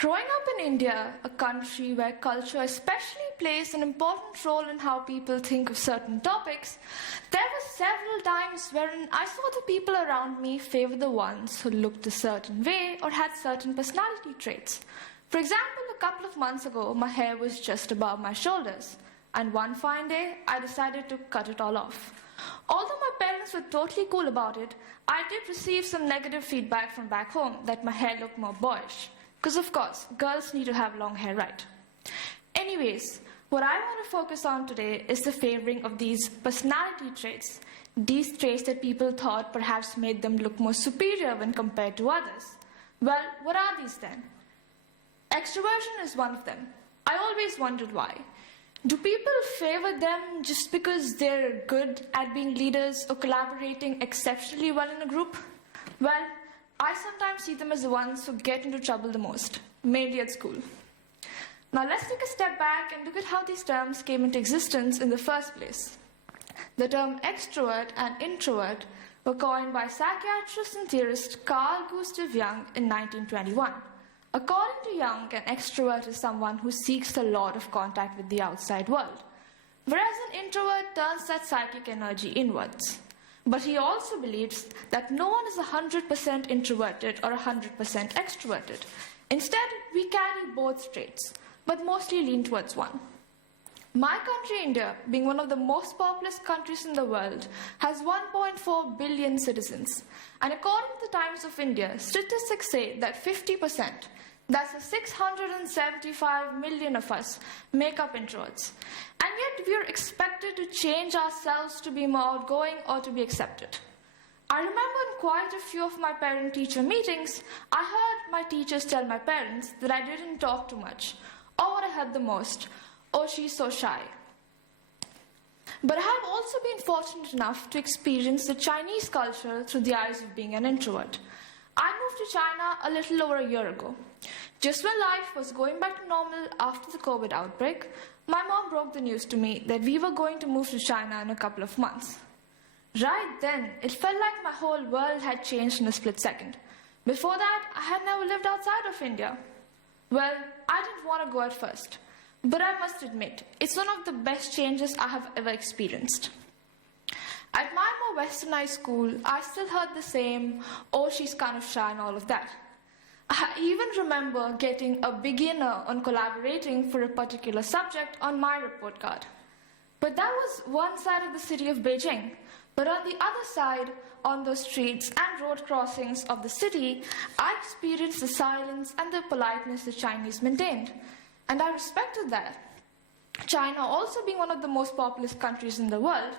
Growing up in India, a country where culture especially plays an important role in how people think of certain topics, there were several times wherein I saw the people around me favor the ones who looked a certain way or had certain personality traits. For example, a couple of months ago, my hair was just above my shoulders, and one fine day, I decided to cut it all off. Although my parents were totally cool about it, I did receive some negative feedback from back home that my hair looked more boyish. Because of course, girls need to have long hair, right? Anyways, what I want to focus on today is the favoring of these personality traits. These traits that people thought perhaps made them look more superior when compared to others. Well, what are these then? Extroversion is one of them. I always wondered why. Do people favor them just because they're good at being leaders or collaborating exceptionally well in a group? Well, I sometimes see them as the ones who get into trouble the most, mainly at school. Now let's take a step back and look at how these terms came into existence in the first place. The term extrovert and introvert were coined by psychiatrist and theorist Carl Gustav Jung in 1921. According to Jung, an extrovert is someone who seeks a lot of contact with the outside world, whereas an introvert turns that psychic energy inwards. But he also believes that no one is 100% introverted or 100% extroverted. Instead, we carry both traits, but mostly lean towards one. My country, India, being one of the most populous countries in the world, has 1.4 billion citizens. And according to the Times of India, statistics say that 50%, that's the 675 million of us, make up introverts. And yet we are expected to change ourselves to be more outgoing or to be accepted. I remember in quite a few of my parent-teacher meetings, I heard my teachers tell my parents that I didn't talk too much, or what I heard the most, "Oh, she's so shy." But I have also been fortunate enough to experience the Chinese culture through the eyes of being an introvert. I moved to China a little over a year ago. Just when life was going back to normal after the COVID outbreak, my mom broke the news to me that we were going to move to China in a couple of months. Right then, it felt like my whole world had changed in a split second. Before that, I had never lived outside of India. Well, I didn't want to go at first, but I must admit, it's one of the best changes I have ever experienced. At my more westernized school, I still heard the same, "Oh, she's kind of shy" and all of that. I even remember getting a beginner on collaborating for a particular subject on my report card. But that was one side of the city of Beijing. But on the other side, on the streets and road crossings of the city, I experienced the silence and the politeness the Chinese maintained. And I respected that. China also being one of the most populous countries in the world,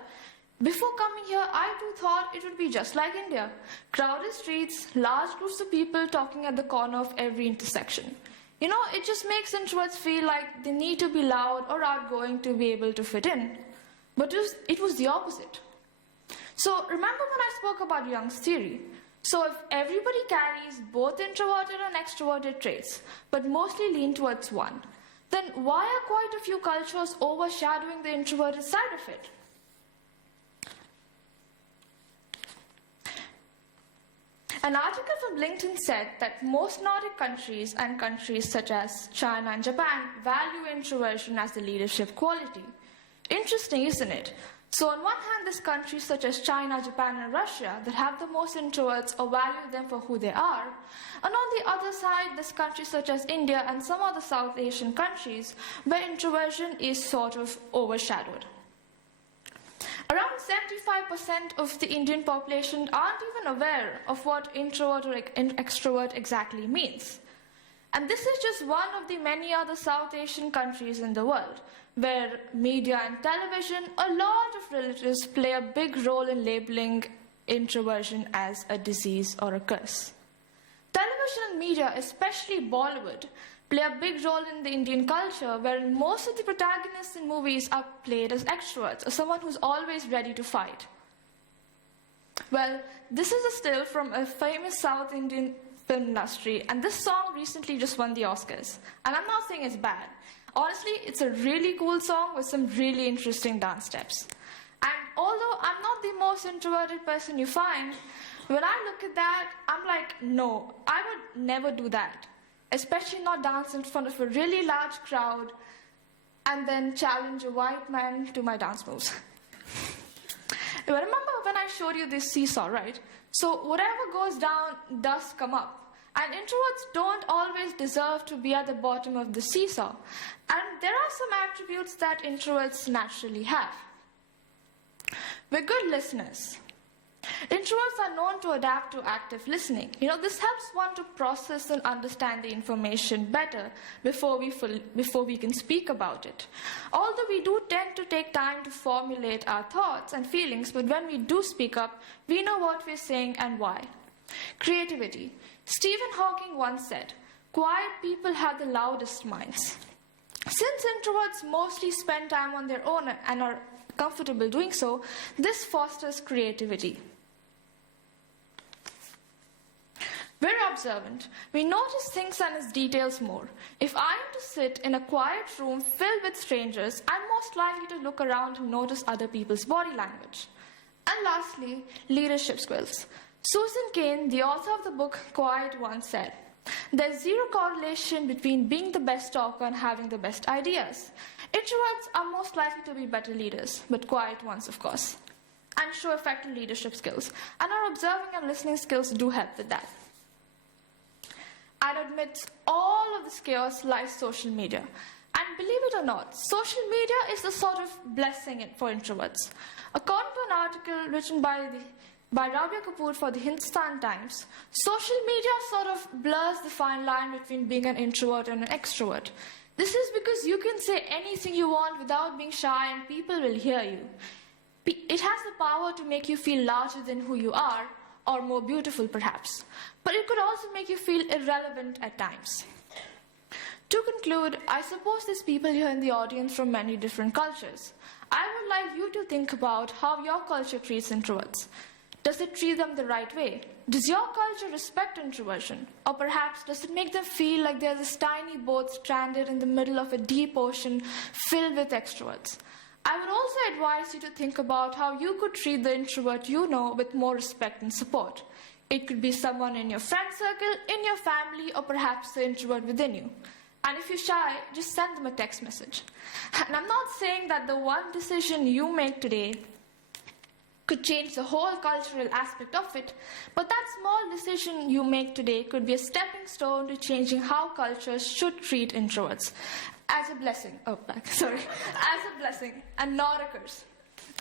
before coming here, I too thought it would be just like India. Crowded streets, large groups of people talking at the corner of every intersection. You know, it just makes introverts feel like they need to be loud or outgoing to be able to fit in. But it was the opposite. So remember when I spoke about Jung's theory? So if everybody carries both introverted and extroverted traits, but mostly lean towards one, then why are quite a few cultures overshadowing the introverted side of it? An article from LinkedIn said that most Nordic countries and countries such as China and Japan value introversion as the leadership quality. Interesting, isn't it? So on one hand, there's countries such as China, Japan, and Russia that have the most introverts or value them for who they are. And on the other side, there's countries such as India and some other South Asian countries where introversion is sort of overshadowed. Around 75% of the Indian population aren't even aware of what introvert or extrovert exactly means. And this is just one of the many other South Asian countries in the world, where media and television, a lot of relatives play a big role in labeling introversion as a disease or a curse. Television and media, especially Bollywood, play a big role in the Indian culture, wherein most of the protagonists in movies are played as extroverts, or someone who's always ready to fight. Well, this is a still from a famous South Indian film industry, and this song recently just won the Oscars. And I'm not saying it's bad. Honestly, it's a really cool song with some really interesting dance steps. And although I'm not the most introverted person you find, when I look at that, I'm like, no, I would never do that. especially not dance in front of a really large crowd and then challenge a white man to my dance moves. Remember when I showed you this seesaw, right? So whatever goes down does come up. And introverts don't always deserve to be at the bottom of the seesaw. And there are some attributes that introverts naturally have. We're good listeners. Introverts are known to adapt to active listening. This helps one to process and understand the information better before we can speak about it. Although we do tend to take time to formulate our thoughts and feelings, but when we do speak up, we know what we're saying and why. Creativity. Stephen Hawking once said, "Quiet people have the loudest minds." Since introverts mostly spend time on their own and are comfortable doing so, this fosters creativity. We're observant. We notice things and its details more. If I am to sit in a quiet room filled with strangers, I'm most likely to look around and notice other people's body language. And lastly, leadership skills. Susan Cain, the author of the book Quiet, once said, "There's zero correlation between being the best talker and having the best ideas. Introverts are most likely to be better leaders, but quiet ones, of course, and show effective leadership skills. And our observing and listening skills do help with that." And amidst all of this chaos lies social media. And believe it or not, social media is a sort of blessing for introverts. According to an article written by Rabia Kapoor for the Hindustan Times, social media sort of blurs the fine line between being an introvert and an extrovert. This is because you can say anything you want without being shy and people will hear you. It has the power to make you feel larger than who you are, or more beautiful perhaps. But it could also make you feel irrelevant at times. To conclude, I suppose there's people here in the audience from many different cultures. I would like you to think about how your culture treats introverts. Does it treat them the right way? Does your culture respect introversion? Or perhaps does it make them feel like they're this tiny boat stranded in the middle of a deep ocean filled with extroverts? I would also advise you to think about how you could treat the introvert you know with more respect and support. It could be someone in your friend circle, in your family, or perhaps the introvert within you. And if you're shy, just send them a text message. And I'm not saying that the one decision you make today could change the whole cultural aspect of it, but that small decision you make today could be a stepping stone to changing how cultures should treat introverts as a blessing. As a blessing and not a curse.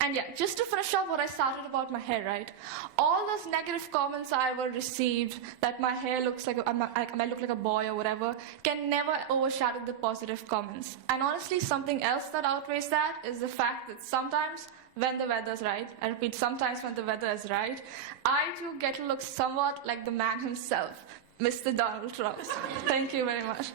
And yeah, just to finish off what I started about my hair, right? All those negative comments I ever received that my hair looks like I might look like a boy or whatever can never overshadow the positive comments. And honestly, something else that outweighs that is the fact that sometimes when the weather's right, I repeat, sometimes when the weather is right, I too get to look somewhat like the man himself, Mr. Donald Trump. Thank you very much.